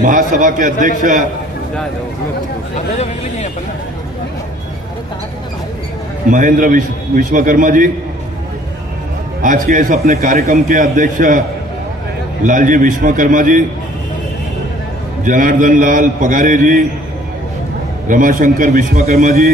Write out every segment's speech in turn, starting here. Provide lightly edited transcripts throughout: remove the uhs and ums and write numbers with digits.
महासभा के अध्यक्ष महेंद्र विश्वकर्मा जी, आज के इस अपने कार्यक्रम के अध्यक्ष लालजी विश्वकर्मा जी, जनार्दन लाल पगारे जी, रमाशंकर विश्वकर्मा जी,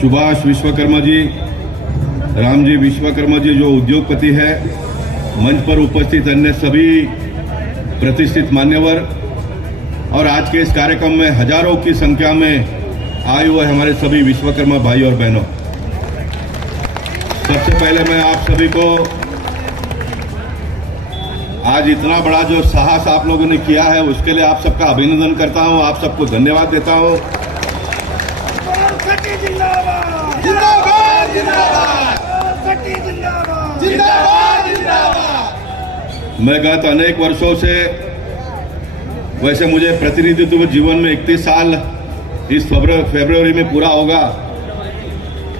सुभाष विश्वकर्मा जी, रामजी विश्वकर्मा जी जो उद्योगपति है, मंच पर उपस्थित अन्य सभी प्रतिष्ठित मान्यवर और आज के इस कार्यक्रम में हजारों की संख्या में आए हुए हमारे सभी विश्वकर्मा भाई और बहनों, सबसे पहले मैं आप सभी को आज इतना बड़ा जो साहस आप लोगों ने किया है उसके लिए आप सबका अभिनंदन करता हूं, आप सबको धन्यवाद देता हूं। मैं गत अनेक वर्षों से, वैसे मुझे प्रतिनिधित्व जीवन में 31 साल इस फरवरी में पूरा होगा,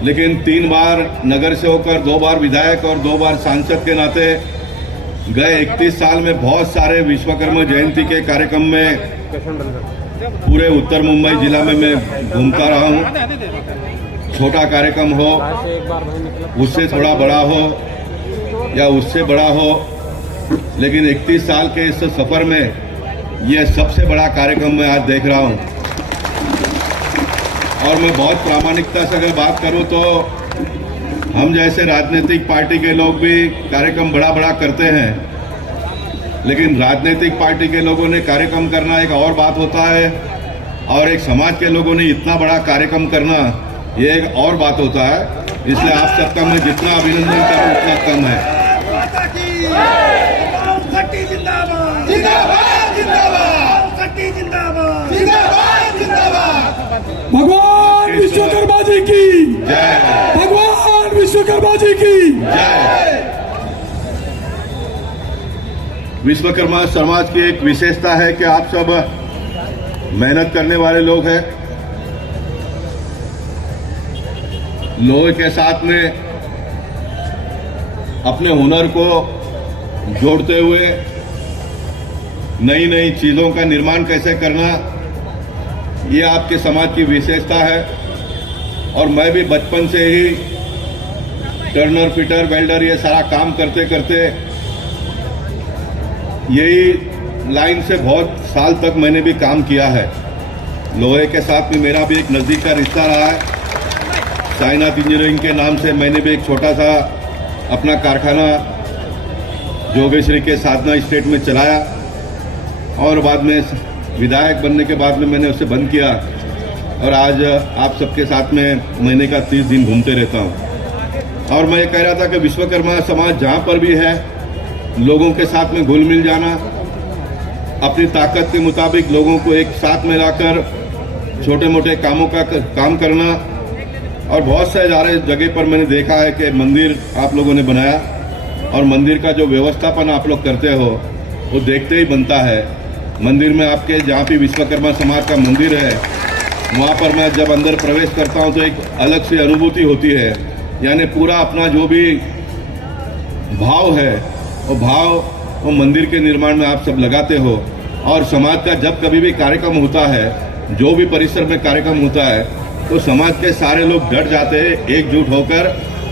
लेकिन 3 बार नगर सेवक और 2 बार विधायक और 2 बार सांसद के नाते गए 31 साल में बहुत सारे विश्वकर्मा जयंती के कार्यक्रम में पूरे उत्तर मुंबई जिला में मैं घूमता रहा हूं। छोटा कार्यक्रम हो, उससे थोड़ा बड़ा हो या उससे बड़ा हो, लेकिन 31 साल के इस सफर में यह सबसे बड़ा कार्यक्रम मैं आज देख रहा हूं। और मैं बहुत प्रामाणिकता से अगर बात करूं तो हम जैसे राजनीतिक पार्टी के लोग भी कार्यक्रम बड़ा बड़ा करते हैं, लेकिन राजनीतिक पार्टी के लोगों ने कार्यक्रम करना एक और बात होता है और एक समाज के लोगों ने इतना बड़ा कार्यक्रम करना ये एक और बात होता है। इसलिए आप सबका मैं जितना अभिनंदन करूं उतना कम है। भगवान विश्वकर्मा जी की जय, भगवान विश्वकर्मा जी की जय। विश्वकर्मा समाज की एक विशेषता है कि आप सब मेहनत करने वाले लोग हैं। लोहे के साथ में अपने हुनर को जोड़ते हुए नई नई चीजों का निर्माण कैसे करना, ये आपके समाज की विशेषता है। और मैं भी बचपन से ही टर्नर, फिटर, वेल्डर ये सारा काम करते करते यही लाइन से बहुत साल तक मैंने भी काम किया है। लोहे के साथ में मेरा भी एक नजदीक का रिश्ता रहा है। साइनाथ इंजीनियरिंग के नाम से मैंने भी एक छोटा सा अपना कारखाना जोगेश्वरी के साधना स्टेट में चलाया और बाद में विधायक बनने के बाद में मैंने उसे बंद किया और आज आप सबके साथ में महीने का 30 दिन घूमते रहता हूं। और मैं ये कह रहा था कि विश्वकर्मा समाज जहां पर भी है, लोगों के साथ में घुल मिल जाना, अपनी ताकत के मुताबिक लोगों को एक साथ में लाकर छोटे मोटे कामों का काम करना। और बहुत सारे जगह पर मैंने देखा है कि मंदिर आप लोगों ने बनाया और मंदिर का जो व्यवस्थापन आप लोग करते हो वो देखते ही बनता है। मंदिर में आपके जहाँ भी विश्वकर्मा समाज का मंदिर है वहाँ पर मैं जब अंदर प्रवेश करता हूँ तो एक अलग सी अनुभूति होती है। यानी पूरा अपना जो भी भाव है वो भाव वो मंदिर के निर्माण में आप सब लगाते हो। और समाज का जब कभी भी कार्यक्रम होता है, जो भी परिसर में कार्यक्रम होता है, तो समाज के सारे लोग डट जाते हैं, एकजुट होकर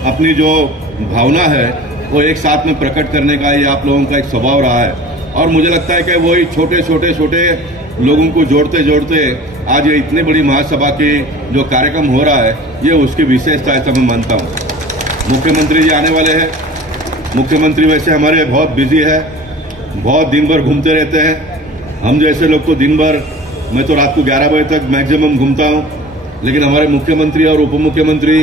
अपनी जो भावना है वो एक साथ में प्रकट करने का ये आप लोगों का एक स्वभाव रहा है। और मुझे लगता है कि वही छोटे छोटे छोटे लोगों को जोड़ते जोड़ते आज ये इतनी बड़ी महासभा की जो कार्यक्रम हो रहा है ये उसकी विशेषता ऐसा मैं मानता हूँ। मुख्यमंत्री जी आने वाले हैं। मुख्यमंत्री वैसे हमारे बहुत बिजी है, बहुत दिन भर घूमते रहते हैं। हम जैसे लोग तो दिन भर, मैं तो रात को 11 बजे तक मैक्सिमम घूमता हूँ, लेकिन हमारे मुख्यमंत्री और उप मुख्यमंत्री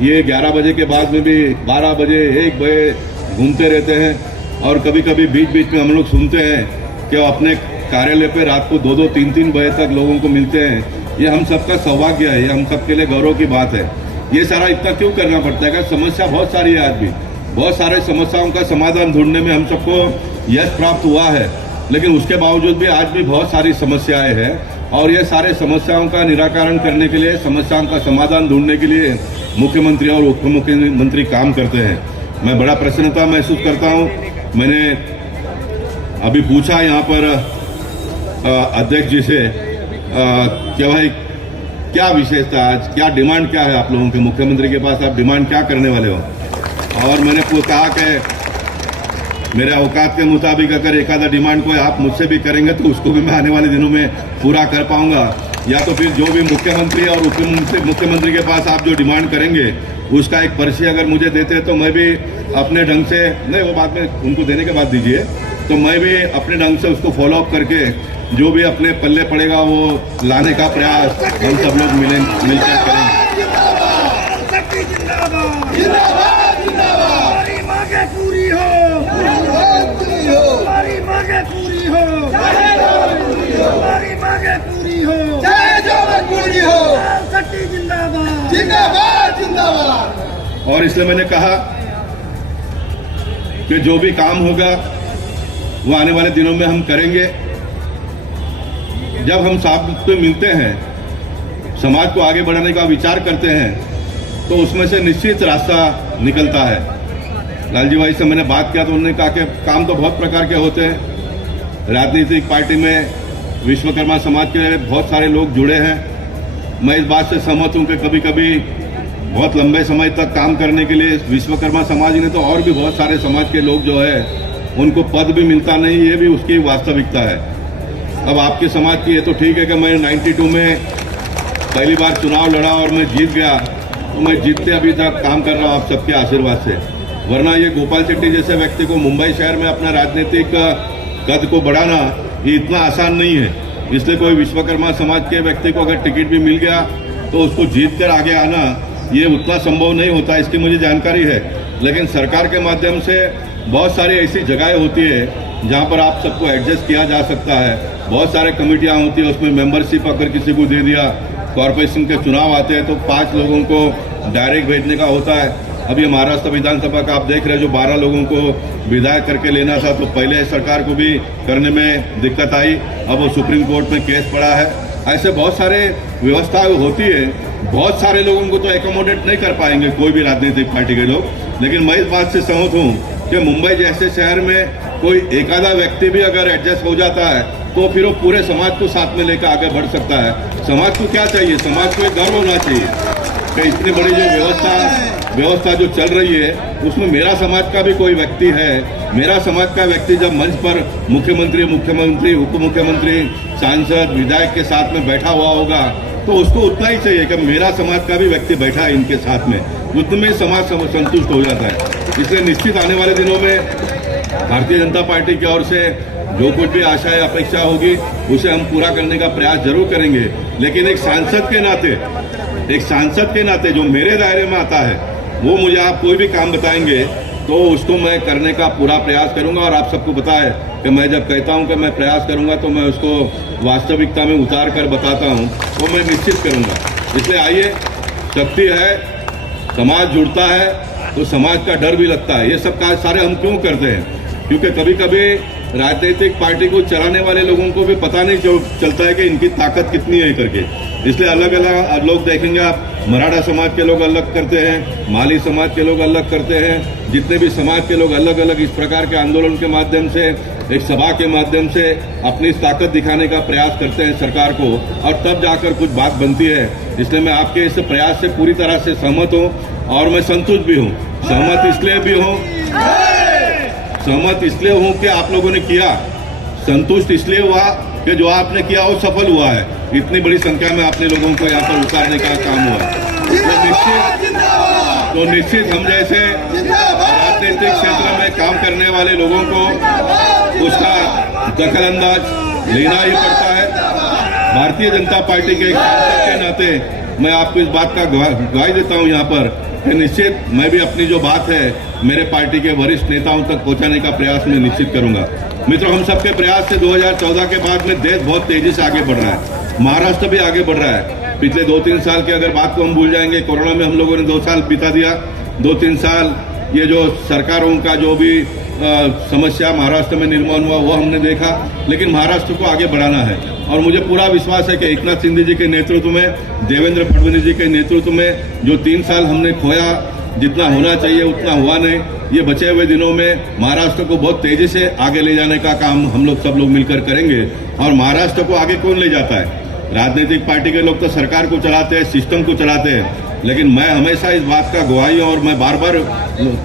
ये 11 बजे के बाद में भी 12 बजे 1 बजे घूमते रहते हैं। और कभी कभी बीच बीच में हम लोग सुनते हैं कि वो अपने कार्यालय पे रात को 2-2, 3-3 बजे तक लोगों को मिलते हैं। ये हम सबका सौभाग्य है, ये हम सबके लिए गौरव की बात है। ये सारा इतना क्यों करना पड़ता है? समस्या बहुत सारी है, आज भी बहुत सारे समस्याओं का समाधान ढूंढने में हम सबको यश प्राप्त हुआ है, लेकिन उसके बावजूद भी आज भी बहुत सारी समस्याएं हैं। और ये सारे समस्याओं का निराकरण करने के लिए, समस्याओं का समाधान ढूंढने के लिए मुख्यमंत्री और उप मुख्यमंत्री काम करते हैं। मैं बड़ा प्रसन्नता महसूस करता हूं। मैंने अभी पूछा यहाँ पर अध्यक्ष जी से कि भाई क्या विशेषता आज, क्या डिमांड क्या है आप लोगों के, मुख्यमंत्री के पास आप डिमांड क्या करने वाले हो। और मैंने कहा कि मेरे औकात के मुताबिक अगर एक आधा डिमांड कोई आप मुझसे भी करेंगे तो उसको भी मैं आने वाले दिनों में पूरा कर पाऊंगा, या तो फिर जो भी मुख्यमंत्री और उप मुख्यमंत्री के पास आप जो डिमांड करेंगे उसका एक पर्ची अगर मुझे देते तो मैं भी अपने ढंग से, नहीं वो बाद में उनको देने के बाद दीजिए, तो मैं भी अपने ढंग से उसको फॉलो अप करके जो भी अपने पल्ले पड़ेगा वो लाने का प्रयास हम सब लोग मिलकर करेंगे। हमारी मांगे पूरी हो, हमारी मांगे पूरी हो, हमारी मांगे पूरी हो, पूरी हो, शक्ति जिंदाबाद, जिंदाबाद जिंदाबाद। और इसलिए मैंने कहा कि जो भी काम होगा वो आने वाले दिनों में हम करेंगे। जब हम साथ में मिलते हैं, समाज को आगे बढ़ाने का विचार करते हैं, तो उसमें से निश्चित रास्ता निकलता है। लालजी भाई से मैंने बात किया तो उन्होंने कहा कि काम तो बहुत प्रकार के होते हैं। राजनीतिक पार्टी में विश्वकर्मा समाज के बहुत सारे लोग जुड़े हैं। मैं इस बात से सहमत हूं कि कभी कभी बहुत लंबे समय तक काम करने के लिए विश्वकर्मा समाज ने तो और भी बहुत सारे समाज के लोग जो है उनको पद भी मिलता नहीं, ये भी उसकी वास्तविकता है। अब आपके समाज की ये तो ठीक है कि मैं 92 में पहली बार चुनाव लड़ा और मैं जीत गया, तो मैं जीतते अभी तक काम कर रहा हूं आप सबके आशीर्वाद से। वरना ये गोपाल शेट्टी जैसे व्यक्ति को मुंबई शहर में अपना राजनीतिक कद को बढ़ाना ये इतना आसान नहीं है। इसलिए कोई विश्वकर्मा समाज के व्यक्ति को अगर टिकट भी मिल गया तो उसको जीत कर आगे आना ये उतना संभव नहीं होता, इसकी मुझे जानकारी है। लेकिन सरकार के माध्यम से बहुत सारी ऐसी जगहें होती है जहां पर आप सबको एडजस्ट किया जा सकता है। बहुत सारे कमेटियां होती है, उसमें मेंबरशिप अगर किसी को दे दिया, कॉर्पोरेशन के चुनाव आते हैं तो 5 लोगों को डायरेक्ट भेजने का होता है। अब ये महाराष्ट्र विधानसभा का आप देख रहे हैं, जो 12 लोगों को विधायक करके लेना था, तो पहले सरकार को भी करने में दिक्कत आई, अब वो सुप्रीम कोर्ट में केस पड़ा है। ऐसे बहुत सारे व्यवस्थाएं होती है। बहुत सारे लोगों को तो एकोमोडेट नहीं कर पाएंगे कोई भी राजनीतिक पार्टी के लोग, लेकिन मैं इस बात से सहमत हूं कि मुंबई जैसे शहर में कोई एक आधा व्यक्ति भी अगर एडजस्ट हो जाता है तो फिर वो पूरे समाज को साथ में लेकर आगे बढ़ सकता है। समाज को क्या चाहिए? समाज को एक गर्व होना चाहिए कि इतनी बड़ी जो व्यवस्था जो चल रही है उसमें मेरा समाज का भी कोई व्यक्ति है। मेरा समाज का व्यक्ति जब मंच पर मुख्यमंत्री, उप मुख्यमंत्री, सांसद, विधायक के साथ में बैठा हुआ होगा तो उसको उतना ही चाहिए कि मेरा समाज का भी व्यक्ति बैठा है इनके साथ में, उतने में समाज संतुष्ट हो जाता है। इसलिए निश्चित आने वाले दिनों में भारतीय जनता पार्टी की ओर से जो कुछ भी आशा या अपेक्षा होगी उसे हम पूरा करने का प्रयास जरूर करेंगे। लेकिन एक सांसद के नाते जो मेरे दायरे में आता है वो मुझे आप कोई भी काम बताएंगे तो उसको मैं करने का पूरा प्रयास करूंगा। और आप सबको पता है कि मैं जब कहता हूं कि मैं प्रयास करूंगा तो मैं उसको वास्तविकता में उतार कर बताता हूं, वो मैं निश्चित करूंगा। इसलिए आइए, शक्ति है, समाज जुड़ता है तो समाज का डर भी लगता है। ये सब कार्य सारे हम क्यों करते हैं? क्योंकि कभी कभी राजनीतिक पार्टी को चलाने वाले लोगों को भी पता नहीं चलता है कि इनकी ताकत कितनी है करके। इसलिए अलग अलग लोग देखेंगे आप, मराठा समाज के लोग अलग करते हैं, माली समाज के लोग अलग करते हैं, जितने भी समाज के लोग अलग अलग इस प्रकार के आंदोलन के माध्यम से, एक सभा के माध्यम से अपनी ताकत दिखाने का प्रयास करते हैं सरकार को, और तब जाकर कुछ बात बनती है। इसलिए मैं आपके इस प्रयास से पूरी तरह से सहमत हूं और मैं संतुष्ट भी हूं। सहमत इसलिए हूं कि आप लोगों ने किया, संतुष्ट इसलिए हुआ कि जो आपने किया वो सफल हुआ है। इतनी बड़ी संख्या में आपने लोगों को यहाँ पर उतारने का काम हुआ। तो निश्चित हम जैसे राजनीतिक क्षेत्र में काम करने वाले लोगों को उसका दखल अंदाज लेना ही पड़ता है। भारतीय जनता पार्टी के सांसद के नाते मैं आपको इस बात का गवाही देता हूं यहाँ पर कि निश्चित मैं भी अपनी जो बात है मेरे पार्टी के वरिष्ठ नेताओं तक पहुंचाने का प्रयास मैं निश्चित करूंगा। मित्रों, हम सबके प्रयास से 2014 के बाद में देश बहुत तेजी से आगे बढ़ रहा है। महाराष्ट्र भी आगे बढ़ रहा है। पिछले 2-3 साल की अगर बात को हम भूल जाएंगे, कोरोना में हम लोगों ने 2 साल बिता दिया। 2-3 साल ये जो सरकारों का जो भी समस्या महाराष्ट्र में निर्माण हुआ वो हमने देखा, लेकिन महाराष्ट्र को आगे बढ़ाना है। और मुझे पूरा विश्वास है कि एकनाथ शिंदे जी के नेतृत्व में, देवेंद्र फडणवीस जी के नेतृत्व में जो 3 साल हमने खोया जितना होना चाहिए उतना हुआ नहीं। ये बचे हुए दिनों में महाराष्ट्र को बहुत तेजी से आगे ले जाने का काम हम लोग सब लोग मिलकर करेंगे। और महाराष्ट्र को आगे कौन ले जाता है? राजनीतिक पार्टी के लोग तो सरकार को चलाते हैं, सिस्टम को चलाते हैं, लेकिन मैं हमेशा इस बात का गवाही और मैं बार बार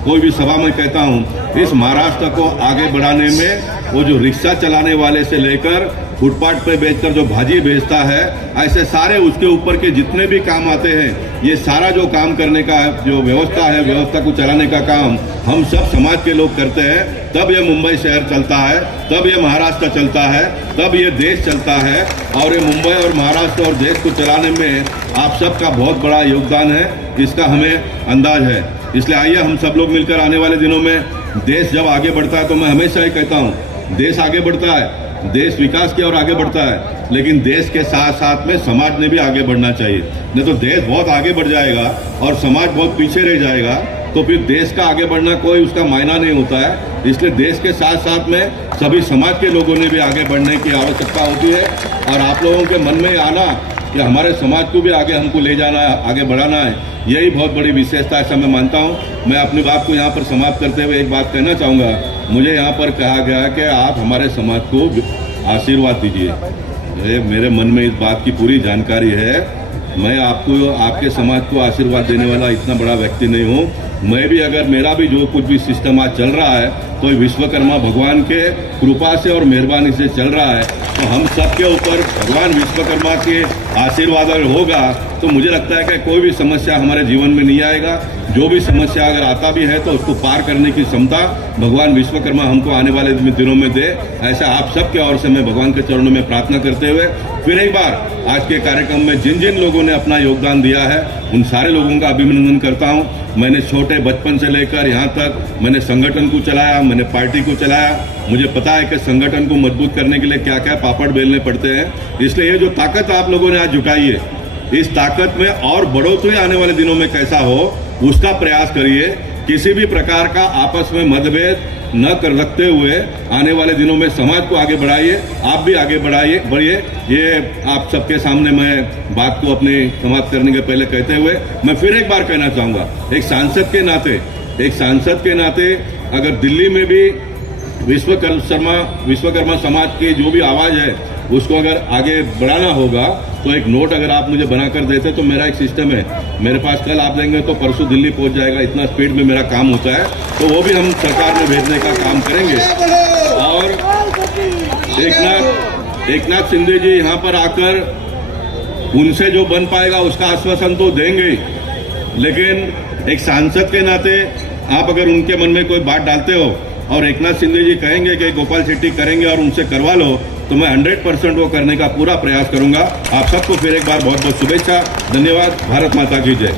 कोई भी सभा में कहता हूं, इस महाराष्ट्र को आगे बढ़ाने में वो जो रिक्शा चलाने वाले से लेकर फुटपाथ पे बेचकर जो भाजी बेचता है, ऐसे सारे उसके ऊपर के जितने भी काम आते हैं, ये सारा जो काम करने का जो व्यवस्था है, व्यवस्था को चलाने का काम हम सब समाज के लोग करते हैं। तब ये मुंबई शहर चलता है, तब ये महाराष्ट्र चलता है, तब ये देश चलता है। और ये मुंबई और महाराष्ट्र और देश को चलाने में आप सबका बहुत बड़ा योगदान है, इसका हमें अंदाज है। इसलिए आइए हम सब लोग मिलकर आने वाले दिनों में देश जब आगे बढ़ता है, तो मैं हमेशा ही कहता हूँ, देश आगे बढ़ता है, देश विकास की ओर आगे बढ़ता है, लेकिन देश के साथ साथ में समाज ने भी आगे बढ़ना चाहिए। नहीं तो देश बहुत आगे बढ़ जाएगा और समाज बहुत पीछे रह जाएगा, तो फिर देश का आगे बढ़ना कोई उसका मायना नहीं होता है। इसलिए देश के साथ साथ में सभी समाज के लोगों ने भी आगे बढ़ने की आवश्यकता होती है। और आप लोगों के मन में आना कि हमारे समाज को भी आगे हमको ले जाना है, आगे बढ़ाना है, यही बहुत बड़ी विशेषता ऐसा मैं मानता हूं। मैं अपनी बात को यहाँ पर समाप्त करते हुए एक बात कहना चाहूंगा। मुझे यहाँ पर कहा गया कि आप हमारे समाज को आशीर्वाद दीजिए। मेरे मन में इस बात की पूरी जानकारी है। मैं आपको, आपके समाज को आशीर्वाद देने वाला इतना बड़ा व्यक्ति नहीं हूँ। मैं भी, अगर मेरा भी जो कुछ भी सिस्टम आज चल रहा है, तो विश्वकर्मा भगवान के कृपा से और मेहरबानी से चल रहा है। तो हम सबके ऊपर भगवान विश्वकर्मा के आशीर्वाद अगर होगा, तो मुझे लगता है कि कोई भी समस्या हमारे जीवन में नहीं आएगा। जो भी समस्या अगर आता भी है, तो उसको पार करने की क्षमता भगवान विश्वकर्मा हमको आने वाले दिनों में दे। ऐसा आप सबके ओर से मैं भगवान के चरणों में प्रार्थना करते हुए फिर एक बार आज के कार्यक्रम में जिन जिन लोगों ने अपना योगदान दिया है, उन सारे लोगों का अभिनंदन करता हूं। मैंने छोटे बचपन से लेकर यहाँ तक मैंने संगठन को चलाया, मैंने पार्टी को चलाया। मुझे पता है कि संगठन को मजबूत करने के लिए क्या क्या पापड़ बेलने पड़ते हैं। इसलिए ये जो ताकत आप लोगों ने आज जुटाई है, इस ताकत में और बढ़ोतरी आने वाले दिनों में कैसा हो, उसका प्रयास करिए। किसी भी प्रकार का आपस में मतभेद न कर रखते हुए आने वाले दिनों में समाज को आगे बढ़ाइए, आप भी आगे बढ़िए। ये आप सबके सामने मैं बात को अपने समाप्त करने के पहले कहते हुए मैं फिर एक बार कहना चाहूंगा, एक सांसद के नाते अगर दिल्ली में भी विश्वकर्मा समाज की जो भी आवाज है, उसको अगर आगे बढ़ाना होगा, तो एक नोट अगर आप मुझे बनाकर देते, तो मेरा एक सिस्टम है, मेरे पास कल आप देंगे तो परसों दिल्ली पहुंच जाएगा। इतना स्पीड में मेरा काम होता है, तो वो भी हम सरकार में भेजने का काम करेंगे। और एक नाथ शिंदे जी यहाँ पर आकर उनसे जो बन पाएगा उसका आश्वासन तो देंगे, लेकिन एक सांसद के नाते आप अगर उनके मन में कोई बात डालते हो और एक नाथ शिंदे जी कहेंगे कि गोपाल शेट्टी करेंगे और उनसे करवा लो, तो मैं 100% वो करने का पूरा प्रयास करूंगा। आप सबको फिर एक बार बहुत बहुत शुभेच्छा। धन्यवाद। भारत माता की जय।